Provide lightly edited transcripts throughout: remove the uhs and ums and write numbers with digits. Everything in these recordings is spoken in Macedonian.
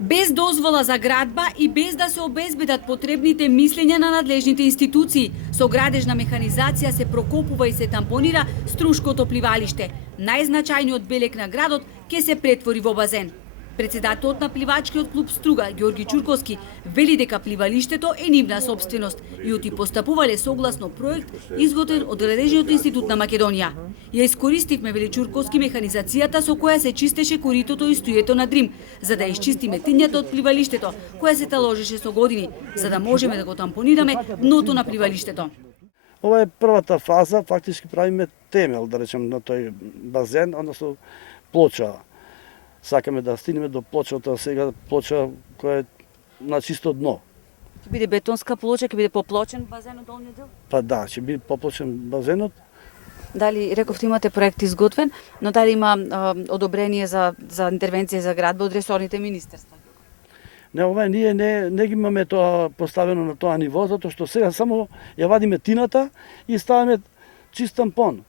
Без дозвола за градба и без да се обезбедат потребните мислења на надлежните институции, со градежна механизација се прокопува и се тампонира Струшкото пливалиште. Најзначајниот белег на градот ќе се претвори во базен. Председателот на пливачкиот клуб Струга, Ѓорги Ќурковски, вели дека пливалиштето е нивна собственост и оти постапувале согласно проект изготвен од Градежниот институт на Македонија. Ја искористивме, вели Ќурковски, механизацијата со која се чистеше коритото и стујето на Дрим, за да исчистиме тињата од пливалиштето, која се таложеше со години, за да можеме да го тампонираме дното на пливалиштето. Ова е првата фаза, фактички правиме темел, да речем, на тој базен, односно плоча. Сакаме да стигнеме до плочата, сега плоча која е на чисто дно. Ќе биде бетонска плоча, ќе биде поплочен базенот долниот дел? Па да, ќе биде поплочен базенот. Дали, рековте, имате проект изготвен, но дали има одобрение за интервенција за градба од ресорните министерства? Не, ова ние не ги имаме тоа поставено на тоа ниво, затоа што сега само ја вадиме тината и ставаме чист тампон.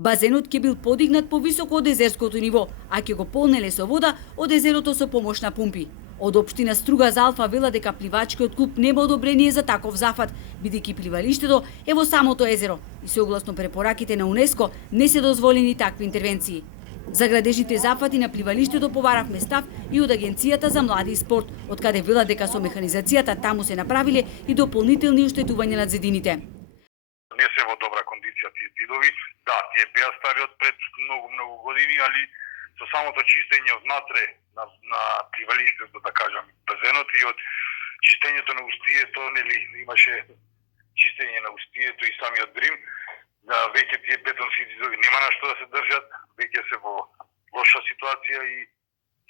Базенот ќе бил подигнат повисоко од езерското ниво, а ќе го полнеле со вода од езерото со помош на пумпи. Од општина Струга за Алфа вела дека пливачкиот клуб нема одобрение за таков зафат, бидејќи пливалиштето е во самото езеро и согласно препораките на УНЕСКО не се дозволени такви интервенции. За градежните зафати на пливалиштето побаравме став и од Агенцијата за млади и спорт, од каде вела дека со механизацијата таму се направиле и дополнителни оштетувања на зидините. Не се во добра кондиција тие зидови. Да, тие беа стари од пред многу години, али со самото чистење однатре на пливалиштето, да кажам, базенот и од чистењето на устието, нели, имаше чистење на устието и самиот Дрим, да веќе тие бетонски зидови нема на што да се држат, веќе се во лоша ситуација и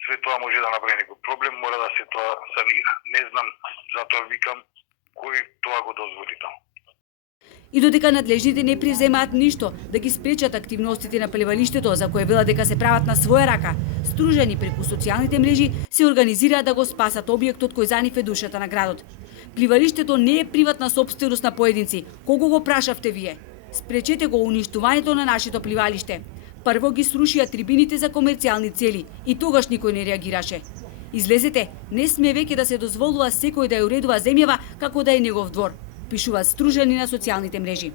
све тоа може да направи некој проблем, мора да се тоа санира. Не знам, затоа викам кој тоа го дозволи таму. И додека надлежните не преземаат ништо да ги спречат активностите на пливалиштето, за кое вела дека се прават на своја рака, стружени преку социјалните мрежи се организираат да го спасат објектот кој за нив е душата на градот. Пливалиштето не е приватна сопственост на поединци. Кого го прашавте вие? Спречете го уништувањето на нашето пливалиште. Прво ги срушија трибините за комерцијални цели и тогаш никој не реагираше. Излезете, не сме веќе да се дозволува секој да ја уредува земјава како да е негов двор, пишуваат стружени на социјалните мрежи.